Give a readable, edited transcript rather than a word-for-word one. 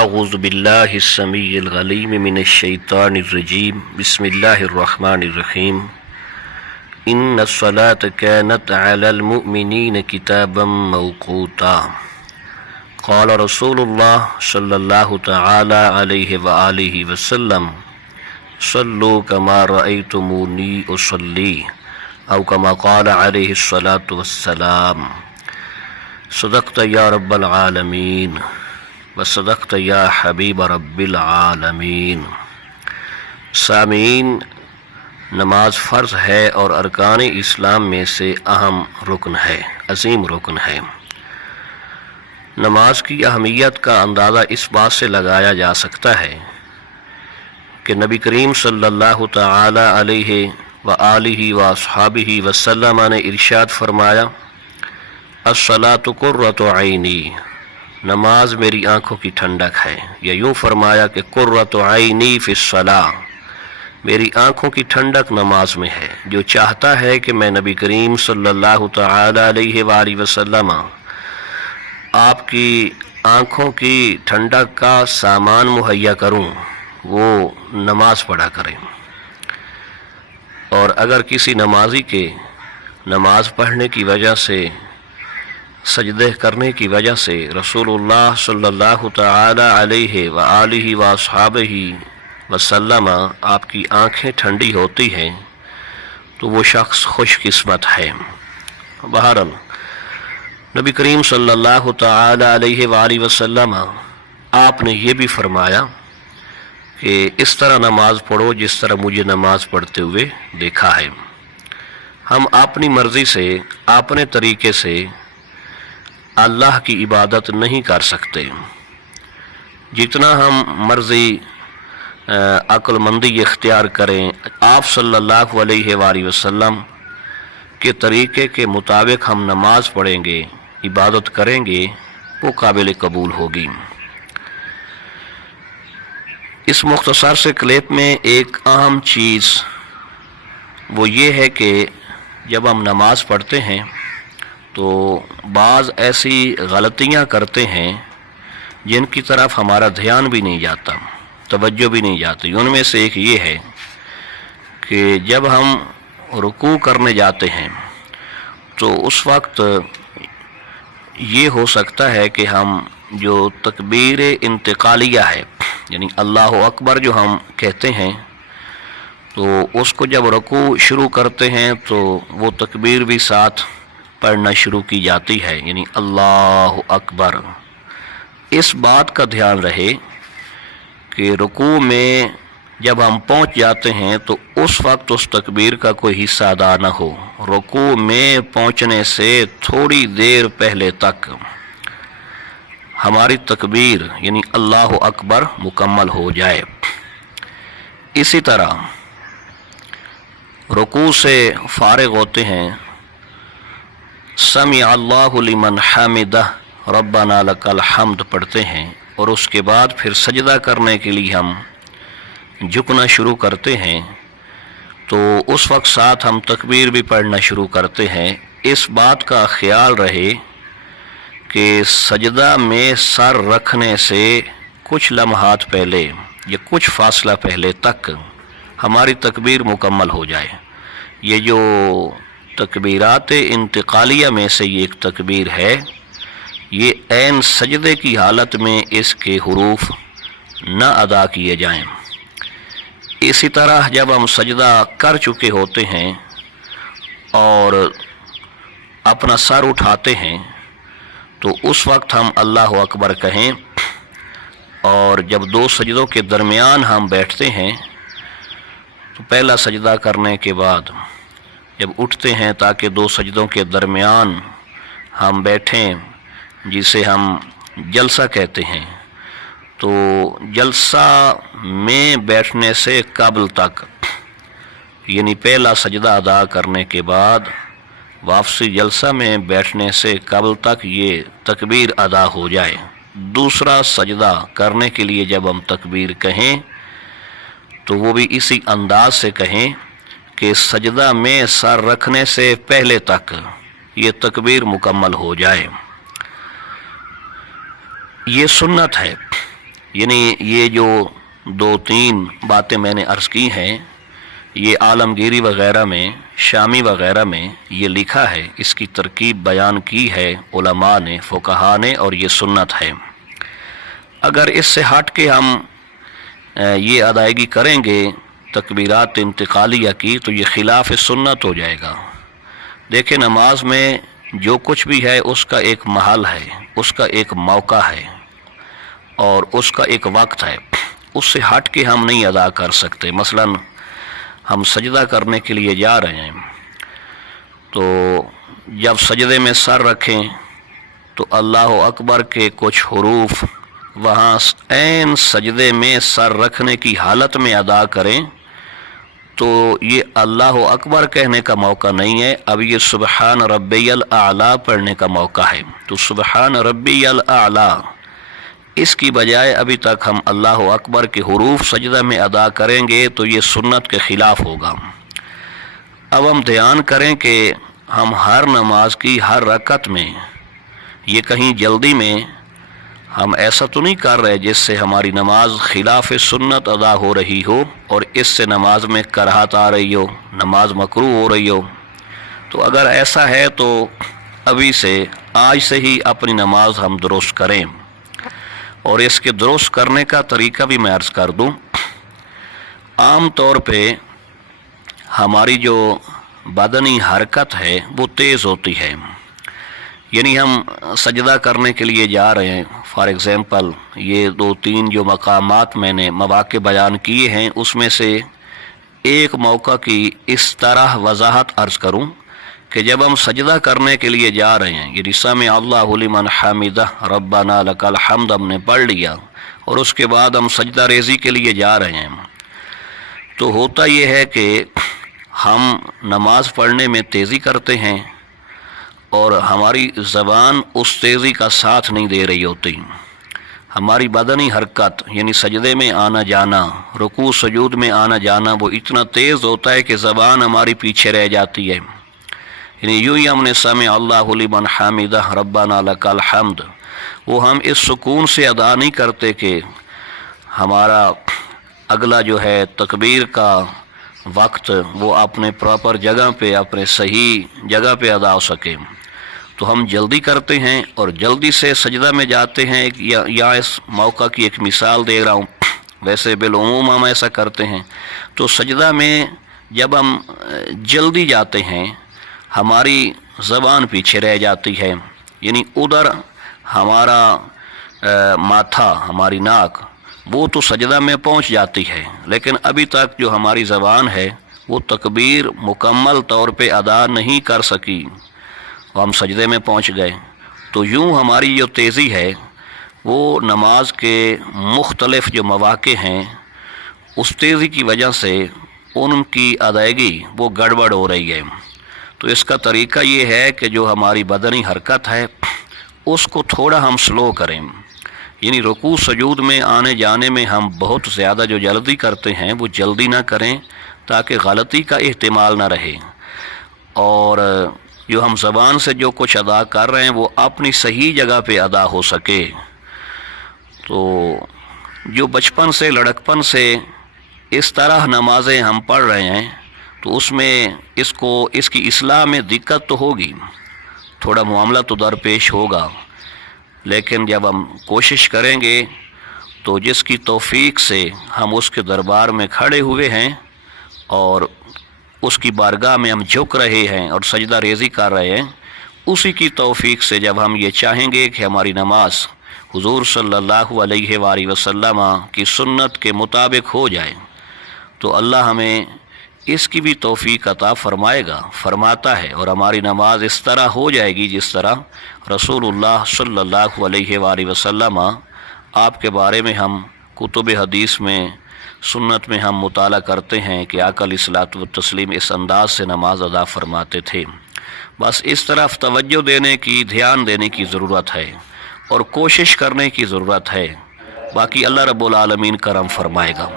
أعوذ بالله السميع العليم من الشيطان الرجيم بسم الله الرحمن الرحيم إن الصلاة كانت على المؤمنين كتابا موقوتا قال رسول الله صلى الله تعالى عليه وآله وسلم صلوا كما رأيتموني أصلي أو كما قال عليه الصلاة والسلام صدقت یا رب العالمین وصدقت یا حبیب رب العالمین۔ سامعین، نماز فرض ہے اور ارکان اسلام میں سے اہم رکن ہے، عظیم رکن ہے۔ نماز کی اہمیت کا اندازہ اس بات سے لگایا جا سکتا ہے کہ نبی کریم صلی اللہ تعالی علیہ وآلہ واصحابہ وسلم نے ارشاد فرمایا، الصلاۃ قرۃ عینی، نماز میری آنکھوں کی ٹھنڈک ہے، یا یوں فرمایا کہ قرۃ عینی فی الصلاۃ، میری آنکھوں کی ٹھنڈک نماز میں ہے۔ جو چاہتا ہے کہ میں نبی کریم صلی اللہ تعالی علیہ وآلہ وسلم آپ کی آنکھوں کی ٹھنڈک کا سامان مہیا کروں، وہ نماز پڑھا کریں۔ اور اگر کسی نمازی کے نماز پڑھنے کی وجہ سے، سجدے کرنے کی وجہ سے رسول اللہ صلی اللہ تعالی علیہ وآلہ واصحابہ وسلم آپ کی آنکھیں ٹھنڈی ہوتی ہیں تو وہ شخص خوش قسمت ہے۔ بہرحال نبی کریم صلی اللہ تعالی علیہ وآلہ وسلم آپ نے یہ بھی فرمایا کہ اس طرح نماز پڑھو جس طرح مجھے نماز پڑھتے ہوئے دیکھا ہے۔ ہم اپنی مرضی سے، اپنے طریقے سے اللہ کی عبادت نہیں کر سکتے۔ جتنا ہم مرضی عقل مندی اختیار کریں، آپ صلی اللہ علیہ وآلہ وسلم کے طریقے کے مطابق ہم نماز پڑھیں گے، عبادت کریں گے، وہ قابل قبول ہوگی۔ اس مختصر سے کلپ میں ایک اہم چیز وہ یہ ہے کہ جب ہم نماز پڑھتے ہیں تو بعض ایسی غلطیاں کرتے ہیں جن کی طرف ہمارا دھیان بھی نہیں جاتا، توجہ بھی نہیں جاتی۔ ان میں سے ایک یہ ہے کہ جب ہم رکوع کرنے جاتے ہیں تو اس وقت یہ ہو سکتا ہے کہ ہم جو تکبیر انتقالیہ ہے، یعنی اللہ اکبر جو ہم کہتے ہیں، تو اس کو جب رکوع شروع کرتے ہیں تو وہ تکبیر بھی ساتھ پڑھنا شروع کی جاتی ہے، یعنی اللہ اکبر۔ اس بات کا دھیان رہے کہ رکوع میں جب ہم پہنچ جاتے ہیں تو اس وقت اس تکبیر کا کوئی حصہ ادا نہ ہو، رکوع میں پہنچنے سے تھوڑی دیر پہلے تک ہماری تکبیر یعنی اللہ اکبر مکمل ہو جائے۔ اسی طرح رکوع سے فارغ ہوتے ہیں، سمع اللہ لمن حمدہ ربنا لک الحمد پڑھتے ہیں، اور اس کے بعد پھر سجدہ کرنے کے لیے ہم جھکنا شروع کرتے ہیں، تو اس وقت ساتھ ہم تکبیر بھی پڑھنا شروع کرتے ہیں۔ اس بات کا خیال رہے کہ سجدہ میں سر رکھنے سے کچھ لمحات پہلے یا کچھ فاصلہ پہلے تک ہماری تکبیر مکمل ہو جائے۔ یہ جو تکبیرات انتقالیہ میں سے یہ ایک تکبیر ہے، یہ عین سجدے کی حالت میں اس کے حروف نہ ادا کیے جائیں۔ اسی طرح جب ہم سجدہ کر چکے ہوتے ہیں اور اپنا سر اٹھاتے ہیں تو اس وقت ہم اللہ اکبر کہیں، اور جب دو سجدوں کے درمیان ہم بیٹھتے ہیں تو پہلا سجدہ کرنے کے بعد جب اٹھتے ہیں تاکہ دو سجدوں کے درمیان ہم بیٹھیں، جسے ہم جلسہ کہتے ہیں، تو جلسہ میں بیٹھنے سے قبل تک، یعنی پہلا سجدہ ادا کرنے کے بعد واپسی جلسہ میں بیٹھنے سے قبل تک یہ تکبیر ادا ہو جائے۔ دوسرا سجدہ کرنے کے لیے جب ہم تکبیر کہیں تو وہ بھی اسی انداز سے کہیں کہ سجدہ میں سر رکھنے سے پہلے تک یہ تکبیر مکمل ہو جائے۔ یہ سنت ہے یعنی یہ جو دو تین باتیں میں نے عرض کی ہیں یہ عالمگیری وغیرہ میں شامی وغیرہ میں یہ لکھا ہے، اس کی ترکیب بیان کی ہے علماء نے فقہا نے، اور یہ سنت ہے۔ اگر اس سے ہٹ کے ہم یہ ادائیگی کریں گے تکبیرات انتقالیہ کی تو یہ خلاف سنت ہو جائے گا۔ دیکھیں نماز میں جو کچھ بھی ہے اس کا ایک محل ہے، اس کا ایک موقع ہے اور اس کا ایک وقت ہے، اس سے ہٹ کے ہم نہیں ادا کر سکتے۔ مثلا ہم سجدہ کرنے کے لیے جا رہے ہیں تو جب سجدے میں سر رکھیں تو اللہ اکبر کے کچھ حروف وہاں عین سجدے میں سر رکھنے کی حالت میں ادا کریں تو یہ اللہ اکبر کہنے کا موقع نہیں ہے، اب یہ سبحان ربی الاعلیٰ پڑھنے کا موقع ہے۔ تو سبحان ربی الاعلیٰ اس کی بجائے ابھی تک ہم اللہ اکبر کے حروف سجدہ میں ادا کریں گے تو یہ سنت کے خلاف ہوگا۔ اب ہم دھیان کریں کہ ہم ہر نماز کی ہر رکعت میں یہ کہیں جلدی میں ہم ایسا تو نہیں کر رہے جس سے ہماری نماز خلاف سنت ادا ہو رہی ہو اور اس سے نماز میں کراہت آ رہی ہو، نماز مکروہ ہو رہی ہو۔ تو اگر ایسا ہے تو ابھی سے آج سے ہی اپنی نماز ہم درست کریں، اور اس کے درست کرنے کا طریقہ بھی میں عرض کر دوں۔ عام طور پہ ہماری جو بدنی حرکت ہے وہ تیز ہوتی ہے، یعنی ہم سجدہ کرنے کے لیے جا رہے ہیں، فار ایگزامپل یہ دو تین جو مقامات میں نے مواقع بیان کیے ہیں اس میں سے ایک موقع کی اس طرح وضاحت عرض کروں کہ جب ہم سجدہ کرنے کے لیے جا رہے ہیں، یہ سمع اللہ لمن حمدہ ربنا لک الحمد ہم نے پڑھ لیا اور اس کے بعد ہم سجدہ ریزی کے لیے جا رہے ہیں، تو ہوتا یہ ہے کہ ہم نماز پڑھنے میں تیزی کرتے ہیں اور ہماری زبان اس تیزی کا ساتھ نہیں دے رہی ہوتی۔ ہماری بدنی حرکت یعنی سجدے میں آنا جانا، رکوع سجود میں آنا جانا وہ اتنا تیز ہوتا ہے کہ زبان ہماری پیچھے رہ جاتی ہے، یعنی یوں ہی ہم نے سمع اللہ لمن حمدہ ربنا لک الحمد وہ ہم اس سکون سے ادا نہیں کرتے کہ ہمارا اگلا جو ہے تکبیر کا وقت وہ اپنے پراپر جگہ پہ اپنے صحیح جگہ پہ ادا ہو سکے، تو ہم جلدی کرتے ہیں اور جلدی سے سجدہ میں جاتے ہیں۔ یا اس موقع کی ایک مثال دے رہا ہوں، ویسے بالعموم ہم ایسا کرتے ہیں۔ تو سجدہ میں جب ہم جلدی جاتے ہیں ہماری زبان پیچھے رہ جاتی ہے، یعنی ادھر ہمارا ماتھا ہماری ناک وہ تو سجدہ میں پہنچ جاتی ہے لیکن ابھی تک جو ہماری زبان ہے وہ تکبیر مکمل طور پہ ادا نہیں کر سکی، ہم سجدے میں پہنچ گئے۔ تو یوں ہماری جو تیزی ہے وہ نماز کے مختلف جو مواقع ہیں اس تیزی کی وجہ سے ان کی ادائیگی وہ گڑبڑ ہو رہی ہے۔ تو اس کا طریقہ یہ ہے کہ جو ہماری بدنی حرکت ہے اس کو تھوڑا ہم سلو کریں، یعنی رکوع سجود میں آنے جانے میں ہم بہت زیادہ جو جلدی کرتے ہیں وہ جلدی نہ کریں تاکہ غلطی کا احتمال نہ رہے، اور جو ہم زبان سے جو کچھ ادا کر رہے ہیں وہ اپنی صحیح جگہ پہ ادا ہو سکے۔ تو جو بچپن سے لڑکپن سے اس طرح نمازیں ہم پڑھ رہے ہیں تو اس میں اس کی اصلاح میں دقت تو ہوگی، تھوڑا معاملہ تو درپیش ہوگا، لیکن جب ہم کوشش کریں گے تو جس کی توفیق سے ہم اس کے دربار میں کھڑے ہوئے ہیں اور اس کی بارگاہ میں ہم جھک رہے ہیں اور سجدہ ریزی کر رہے ہیں، اسی کی توفیق سے جب ہم یہ چاہیں گے کہ ہماری نماز حضور صلی اللہ علیہ وآلہ وسلم کی سنت کے مطابق ہو جائے تو اللہ ہمیں اس کی بھی توفیق عطا فرمائے گا، فرماتا ہے، اور ہماری نماز اس طرح ہو جائے گی جس طرح رسول اللہ صلی اللہ علیہ وآلہ وسلم آپ کے بارے میں ہم کتب حدیث میں سنت میں ہم مطالعہ کرتے ہیں کہ آقا علیہ الصلوۃ والتسلیم اس انداز سے نماز ادا فرماتے تھے۔ بس اس طرف توجہ دینے کی، دھیان دینے کی ضرورت ہے اور کوشش کرنے کی ضرورت ہے، باقی اللہ رب العالمین کرم فرمائے گا۔